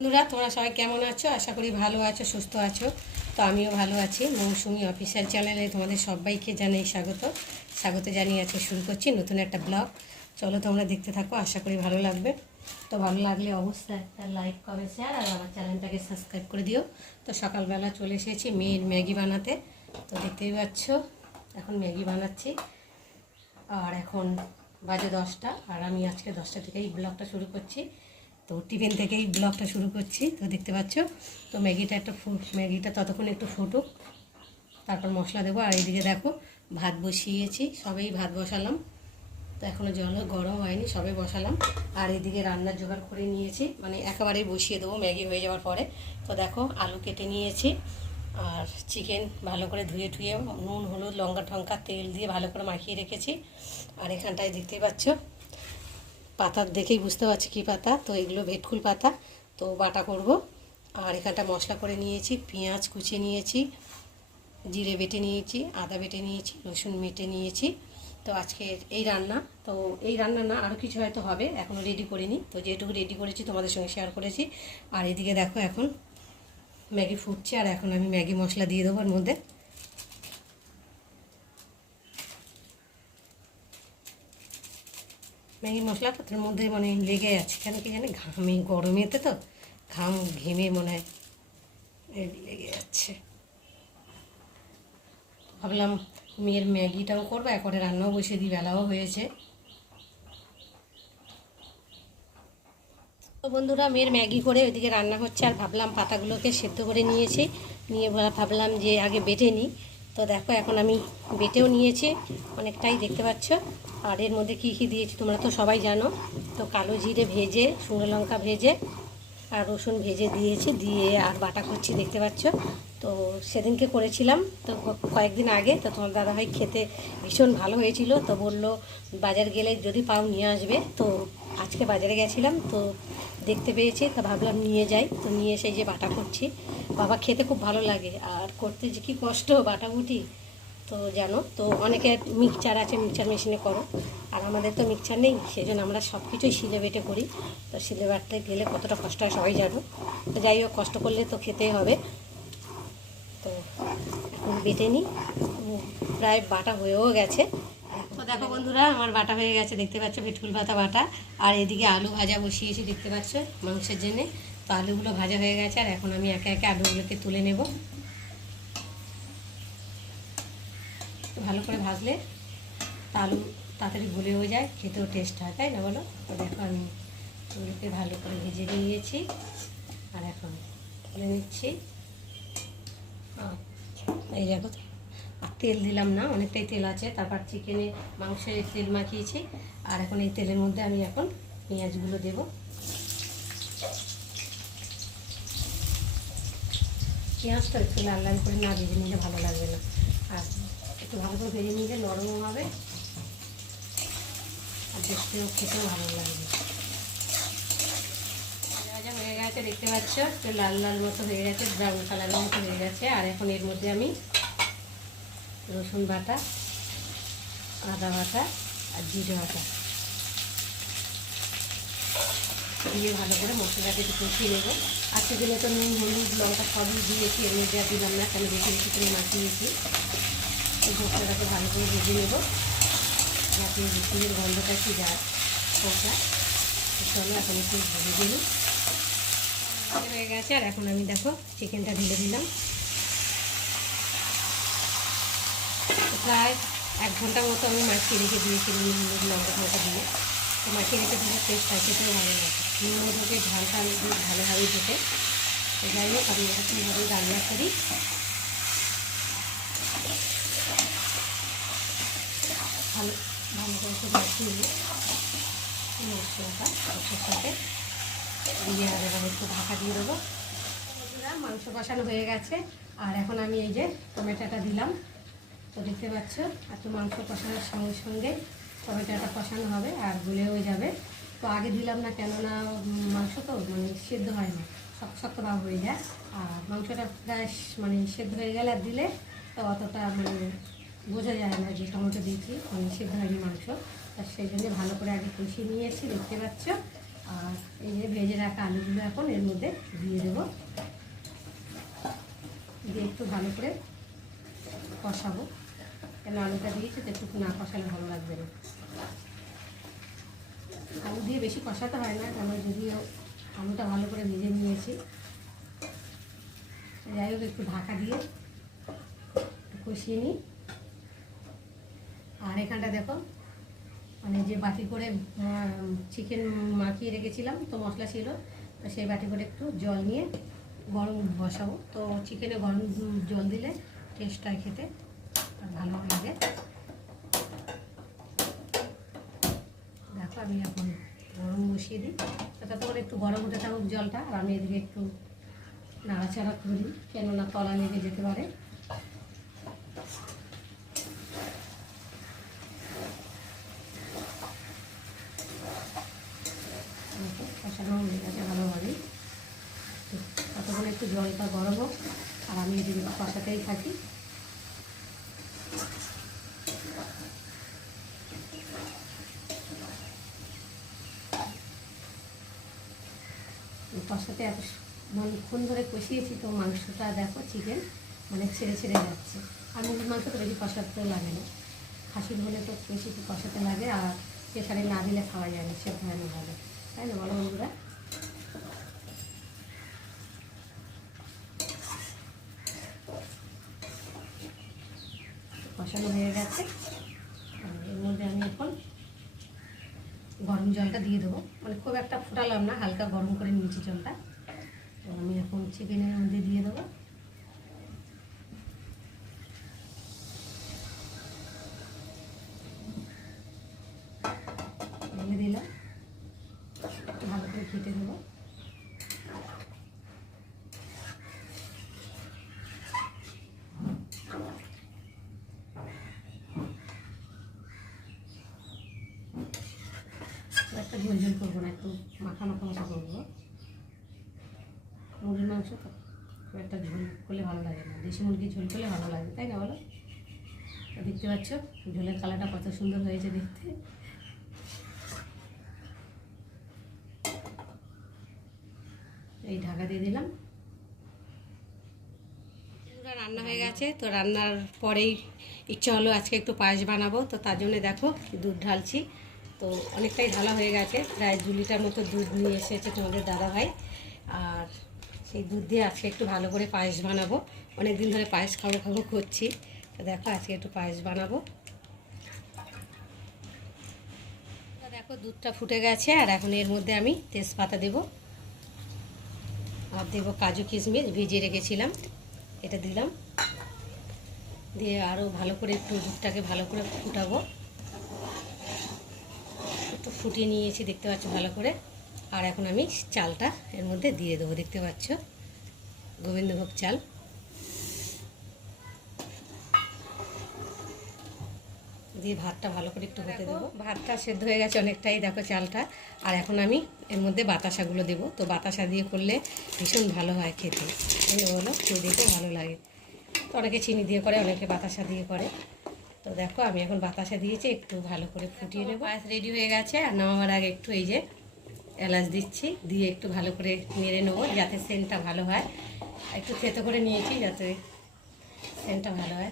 বন্ধুরা, তোমরা সবাই কেমন আছো? আশা করি ভালো আছো, সুস্থ আছো। তো আমিও ভালো আছি। মৌসুমি অফিসিয়াল চ্যানেলে তোমাদের সবাইকে জানাই স্বাগত জানিয়ে আজকে শুরু করছি নতুন একটা ব্লগ। চলো তোমরা দেখতে থাকো, আশা করি ভালো লাগবে। তো ভালো লাগলে অবশ্যই একটা লাইক, কমেন্ট, শেয়ার আর আমার চ্যানেলটাকে সাবস্ক্রাইব করে দিও। তো সকালবেলা চলে এসেছি মেয়ের ম্যাগি বানাতে। তো দেখতেই পাচ্ছ এখন ম্যাগি বানাচ্ছি। আর এখন বাজে 10টা, আর আমি আজকে 10টা থেকেই ব্লগটা শুরু করছি। তো টিফিন থেকেই ব্লগটা শুরু করছি। তো দেখতে পাচ্ছ, তো ম্যাগিটা ততক্ষণ একটু ফুটুক, তারপর মশলা দেবো। আর এইদিকে দেখো ভাত বসিয়েছি, সবেই ভাত বসালাম। তো এখনও জল গরম হয়নি, সবে বসালাম। আর এদিকে রান্নার জোগাড় করে নিয়েছি, মানে একেবারেই বসিয়ে দেবো ম্যাগি হয়ে যাওয়ার পরে। তো দেখো আলু কেটে নিয়েছি, আর চিকেন ভালো করে ধুয়ে ঠুয়ে নুন, হলুদ, লঙ্কা টঙ্কা তেল দিয়ে ভালো করে মাখিয়ে রেখেছি। আর এখানটায় দেখতেই পাচ্ছ পাতা দেখেই বুঝতে পারছি কী পাতা। তো এগুলো ভেটকুল পাতা, তো বাটা করব। আর এখানটা মশলা করে নিয়েছি, পেঁয়াজ কুচিয়ে নিয়েছি, জিরে বেটে নিয়েছি, আদা বেটে নিয়েছি, রসুন মেটে নিয়েছি। তো আজকে এই রান্না। তো এই রান্না না, আরও কিছু হয়তো হবে, এখনও রেডি করিনি। তো যেটুকু রেডি করেছি তোমাদের সঙ্গে শেয়ার করেছি। আর এদিকে দেখো এখন ম্যাগি ফুটছে, আর এখন আমি ম্যাগি মশলা দিয়ে দেবো এর মধ্যে। ম্যাগি মশলাটা তার মধ্যে মানে লেগে আছে, কেন কি জানি ঘামে, গরমেতে তো ঘেমে মনে হয় লেগে যাচ্ছে। ভাবলাম মেয়ের ম্যাগিটাও করবো, একবারে রান্নাও বসিয়ে দিই, বেলাও হয়েছে। তো বন্ধুরা, মেয়ের ম্যাগি করে ওইদিকে রান্না হচ্ছে, আর ভাবলাম পাতাগুলোকে সেদ্ধ করে নিয়েছি, নিয়ে ভাবলাম যে আগে বেটে নিই। তো দেখো এখন আমি বেটেও নিয়েছি অনেকটাই, দেখতে পাচ্ছ। আর এর মধ্যে কী কী দিয়েছি তোমরা তো সবাই জানো। তো কালো জিরে ভেজে, শুকনো লঙ্কা ভেজে আর রসুন ভেজে দিয়েছি, দিয়ে আর বাটা করছি, দেখতে পাচ্ছ। তো সেদিনকে করেছিলাম তো কয়েকদিন আগে। তো তোমার দাদাভাই খেতে ভীষণ ভালো হয়েছিল, তো বললো বাজার গেলে যদি পাও নিয়ে আসবে। তো আজকে বাজারে গেছিলাম, তো দেখতে পেয়েছি, তো ভাবলাম নিয়ে যাই। তো নিয়ে এসে যে বাটা করছি, বাবা খেতে খুব ভালো লাগে, আর করতে যে কী কষ্ট বাটাবুটি। তো জানো তো অনেকের মিক্সচার আছে, মিক্সচার মেশিনে করো, আর আমাদের তো মিক্সচার নেই, সেই জন্য আমরা সব কিছুই শিলে বেটে করি। তো শিলে বাটতে গেলে কতটা কষ্ট হয় সবাই জানো। তো যাই হোক, কষ্ট করলে তো খেতেই হবে। তো এখন বেটে নিই, প্রায় বাটা হয়েও গেছে। তো দেখো বন্ধুরা, আমার বাটা হয়ে গেছে, দেখতে পাচ্ছ ভেটকুল পাতা বাটা। আর এদিকে আলু ভাজা বসিয়েছি, দেখতে পাচ্ছ মাংসের জন্যে। তো আলুগুলো ভাজা হয়ে গেছে, আর এখন আমি একে একে আলুগুলোকে তুলে নেব। ভালো করে ভাজলে আলু তাড়াতাড়ি গলেও যায়, খেতেও টেস্ট হয়, তাই না বলো? তো দেখো আমি ওগুলোকে ভালো করে ভেজে নিয়েছি, আর এখন তুলে নিচ্ছি। এই দেখো, আর তেল দিলাম না, অনেকটাই তেল আছে। তারপর চিকেনে মাংসে তেল মাখিয়েছি, আর এখন এই তেলের মধ্যে আমি এখন পেঁয়াজগুলো দেব। পেঁয়াজটা একটু লাল লাল করে না ভেজে নিলে ভালো লাগবে না, আর একটু ভালো করে ভেজে নিলে নরমও হবে, আর দেখতেও খেতেও ভালো লাগবে। ভাজা ভাজা হয়ে গেছে, দেখতে পাচ্ছ একটু লাল লাল মতো হয়ে গেছে, ব্রাউন কালারের মতো হয়ে গেছে। আর এখন এর মধ্যে আমি রসুন বাটা, আদা বাটা আর জিরে বাটা দিয়ে ভালো করে মশলাটাকে একটু কষিয়ে নেবো। আর সেদিনে তো নুন, হলুদ, লঙ্কা সবই দিয়েছি, এর মধ্যে আর দিলাম না, কেন বেশি বেশি করে মাখিয়েছি। এই মশলাটাকে ভালো করে ভেজে নেবো, যাতে রসুনের গন্ধটা একটু যায় মশলা। চলো এখন একটু ভেজে নিই। হয়ে গেছে, আর এখন আমি দেখো চিকেনটা ঢেলে দিলাম। প্রায় 1 ঘন্টার মতো আমি মাখিয়ে রেখে দিয়েছি নুন, হলুদ, লঙ্কা টঙ্কা দিয়ে। তো মাখিয়ে রেখে দিলে টেস্ট হয়, খেতেও ভালো লাগে, নুন ঢোকে, ঝালটা ভালোভাবেই ঢোকে। তো যাই হোক, আমি এরকমভাবে রান্না করি। ভালো ভালো করে একটু মাখিয়ে নিই মশলাটা সরষের সাথে দিয়ে, আর এবার একটু ঢাকা দিয়ে দেবো। মাংস কষানো হয়ে গেছে, আর এখন আমি এই যে টমেটোটা দিলাম। তো দেখতে পাচ্ছ, একটু মাংস কষানোর সঙ্গে সঙ্গে টমেটোটা কষানো হবে আর গলেও যাবে। তো আগে দিলাম না, কেননা মাংস তো মানে সেদ্ধ হয় না, শক্ত শক্ত ভাব হয়ে যায়। আর মাংসটা প্রায় মানে সেদ্ধ হয়ে গেলে আর দিলে তো অতটা মানে বোঝা যায় না যে টমেটো দিয়েছি, মানে সেদ্ধ হয়নি মাংস। তা সেই জন্য ভালো করে আগে কষিয়ে নিয়েছি, দেখতে পাচ্ছ। আর এই যে ভেজে রাখা আলুগুলো এখন এর মধ্যে দিয়ে দেবো, দিয়ে একটু ভালো করে কষাবো, কেন আলুটা দিয়েছি তো একটু না কষালে ভালো লাগবে না। আলু দিয়ে বেশি কষাতে হয় না, কারণ যদিও আলুটা ভালো করে ভেজে নিয়েছি। যাই হোক একটু ঢাকা দিয়ে কষিয়ে নিই। আর এখানটা দেখো মানে যে বাটি করে চিকেন মাখিয়ে রেখেছিলাম তো মশলা ছিল, তো সেই বাটি করে একটু জল নিয়ে গরম বসাবো। তো চিকেনে গরম জল দিলে টেস্টটা খেতে ভালো লাগে। দেখো আমি এখন গরম বসিয়ে দিই, ততক্ষণ একটু গরম হতে থাকুক জলটা, আর আমি এদিকে একটু নাড়াচাড়া করি, কেননা তলা লেগে যেতে পারে। কষানো হয়ে গেছে ভালোভাবেই, ততক্ষণ একটু জলটা গরম হোক আর আমি এদিকে কষাতেই থাকি। কষাতে এত অনেকক্ষণ ধরে কষিয়েছি, তো মাংসটা দেখো চিকেন মানে ছেড়ে ছেড়ে যাচ্ছে। আর মুরগির মাংস তো বেশি কষাতেও লাগে না, খাসির হলে তো বেশি কষাতে লাগে, আর প্রেশারে না দিলে খাওয়া যায় না, সেদ্ধ হয় না ভালো, তাই না বলো বন্ধুরা? কষানো হয়ে গেছে, এর মধ্যে আমি এখন গরম জলটা দিয়ে দেবো, মানে খুব একটা ফুটালাম না, হালকা গরম করে নিয়েছি জলটা। তো আমি এখন চিকেনের মধ্যে দিয়ে দেবো। ঢেলে দিলাম, ভালো করে ঘেটে দেবো। একটা ঝোল ঝোল করবো না, একটু মাখা মাখা মাখা করবো। মুরগির মাংস তো খুব একটা ঝোল করলে ভালো লাগে না, দেশি মুরগির ঝোল করলে ভালো লাগে, তাই না বলো? দেখতে পাচ্ছ ঝোলের কালারটা কত সুন্দর হয়েছে দেখতে। এই ঢাকা দিয়ে দিলাম। রান্না হয়ে গেছে, তো রান্নার পরেই ইচ্ছা হলো আজকে একটু পায়েস বানাবো, তো তার জন্য দেখো দুধ ঢালছি। তো অনেকটাই ঢালা হয়ে গেছে, প্রায় 2 লিটার মতো দুধ নিয়ে এসেছে তোমাদের দাদাভাই, আর সেই দুধ দিয়ে আজকে একটু ভালো করে পায়েস বানাবো। অনেক দিন ধরে পায়েস খাবো খাবো করছি, তো দেখো আজকে একটু পায়েস বানাবো। দেখো দুধটা ফুটে গেছে, আর এখন এর মধ্যে আমি তেজপাতা দেবো, আর দেবো কাজু কিশমিশ ভিজিয়ে রেখেছিলাম, এটা দিলাম। দিয়ে আরও ভালো করে একটু দুধটাকে ভালো করে ফুটাবো, একটু ফুটিয়ে নিয়েছি দেখতে পাচ্ছ ভালো করে। আর এখন আমি চালটা এর মধ্যে দিয়ে দেবো, দেখতে পাচ্ছ গোবিন্দভোগ চাল। দিয়ে ভাতটা ভালো করে একটু হতে দেবো। ভাতটা সেদ্ধ হয়ে গেছে অনেকটাই, দেখো চালটা। আর এখন আমি এর মধ্যে বাতাসাগুলো দেবো, তো বাতাসা দিয়ে করলে ভীষণ ভালো হয় খেতে, বলো খেয়ে দেখতে ভালো লাগে। তো অনেকে চিনি দিয়ে করে, অনেকে বাতাসা দিয়ে করে। তো দেখো আমি এখন বাতাসা দিয়েছি, একটু ভালো করে ফুটিয়ে নেবো। পায়েস রেডি হয়ে গেছে, আর নামাবার আগে একটু এই যে এলাচ দিচ্ছি, দিয়ে একটু ভালো করে নেড়ে নেবো যাতে সেন্টটা ভালো হয়। একটু থেতো করে নিয়েছি যাতে সেন্টটা ভালো হয়।